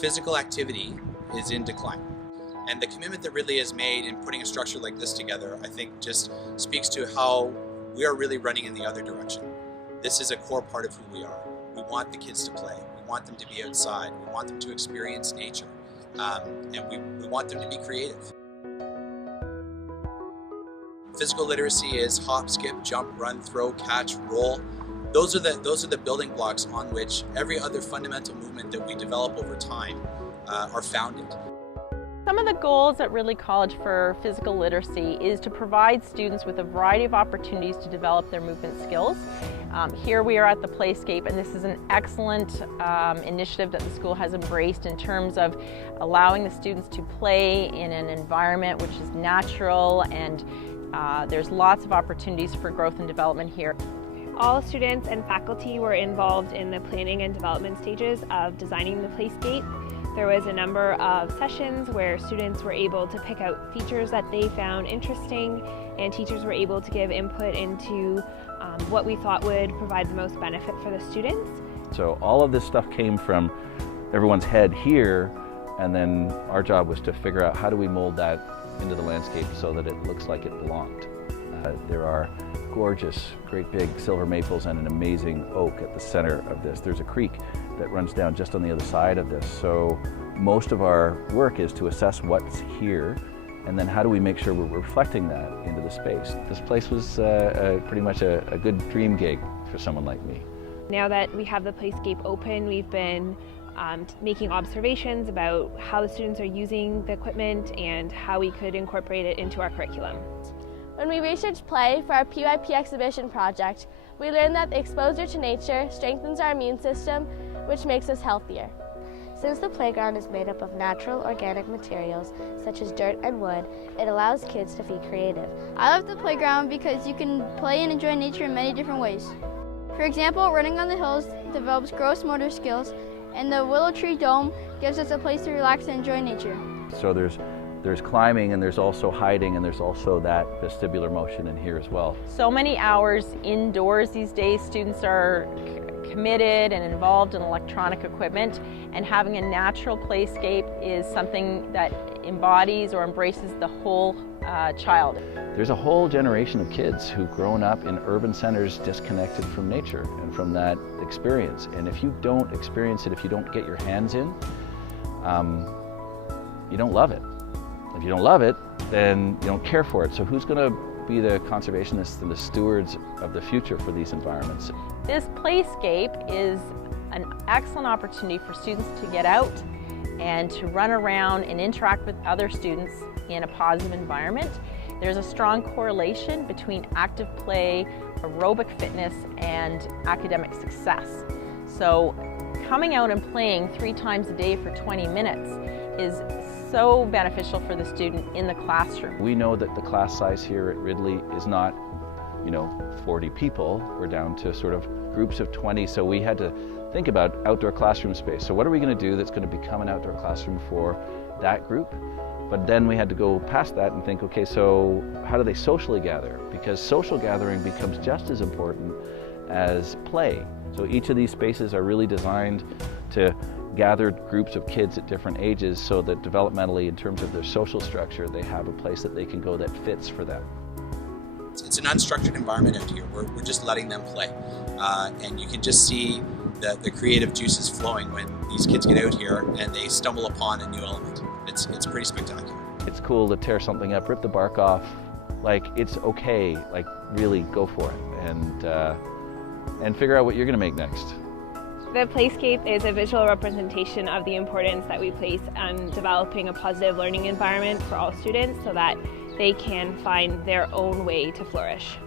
physical activity is in decline. And the commitment that Ridley has made in putting a structure like this together, I think just speaks to how we are really running in the other direction. This is a core part of who we are. We want the kids to play. We want them to be outside. We want them to experience nature. And we want them to be creative. Physical literacy is hop, skip, jump, run, throw, catch, roll. Those are the building blocks on which every other fundamental movement that we develop over time are founded. Some of the goals at Ridley College for physical literacy is to provide students with a variety of opportunities to develop their movement skills. Here we are at the Playscape, and this is an excellent initiative that the school has embraced in terms of allowing the students to play in an environment which is natural, and there's lots of opportunities for growth and development here. All students and faculty were involved in the planning and development stages of designing the Playscape. There was a number of sessions where students were able to pick out features that they found interesting, and teachers were able to give input into what we thought would provide the most benefit for the students. So all of this stuff came from everyone's head here, and then our job was to figure out how do we mold that into the landscape so that it looks like it belonged. There are gorgeous, great big silver maples and an amazing oak at the center of this. There's a creek that runs down just on the other side of this. So most of our work is to assess what's here, and then how do we make sure we're reflecting that into the space. This place was pretty much a good dream gig for someone like me. Now that we have the Playscape open, we've been making observations about how the students are using the equipment and how we could incorporate it into our curriculum. When we researched play for our PYP exhibition project, we learned that the exposure to nature strengthens our immune system, which makes us healthier. Since the playground is made up of natural, organic materials, such as dirt and wood, it allows kids to be creative. I love the playground because you can play and enjoy nature in many different ways. For example, running on the hills develops gross motor skills, and the willow tree dome gives us a place to relax and enjoy nature. So there's climbing, and there's also hiding, and there's also that vestibular motion in here as well. So many hours indoors these days. Students are committed and involved in electronic equipment, and having a natural playscape is something that embodies or embraces the whole child. There's a whole generation of kids who've grown up in urban centers disconnected from nature and from that experience. And if you don't experience it, if you don't get your hands in, you don't love it. If you don't love it, then you don't care for it. So who's going to be the conservationists and the stewards of the future for these environments? This playscape is an excellent opportunity for students to get out and to run around and interact with other students in a positive environment. There's a strong correlation between active play, aerobic fitness, and academic success. So coming out and playing 3 times a day for 20 minutes is so beneficial for the student in the classroom. We know that the class size here at Ridley is not, 40 people. We're down to sort of groups of 20, so we had to think about outdoor classroom space. So what are we going to do that's going to become an outdoor classroom for that group? But then we had to go past that and think, okay, so how do they socially gather? Because social gathering becomes just as important as play. So each of these spaces are really designed to gather groups of kids at different ages so that developmentally, in terms of their social structure, they have a place that they can go that fits for them. It's an unstructured environment out here. We're just letting them play. And you can just see the creative juices flowing when these kids get out here and they stumble upon a new element. It's pretty spectacular. It's cool to tear something up, rip the bark off. Like, it's okay. Like, really go for it and figure out what you're going to make next. The Playscape is a visual representation of the importance that we place on developing a positive learning environment for all students so that they can find their own way to flourish.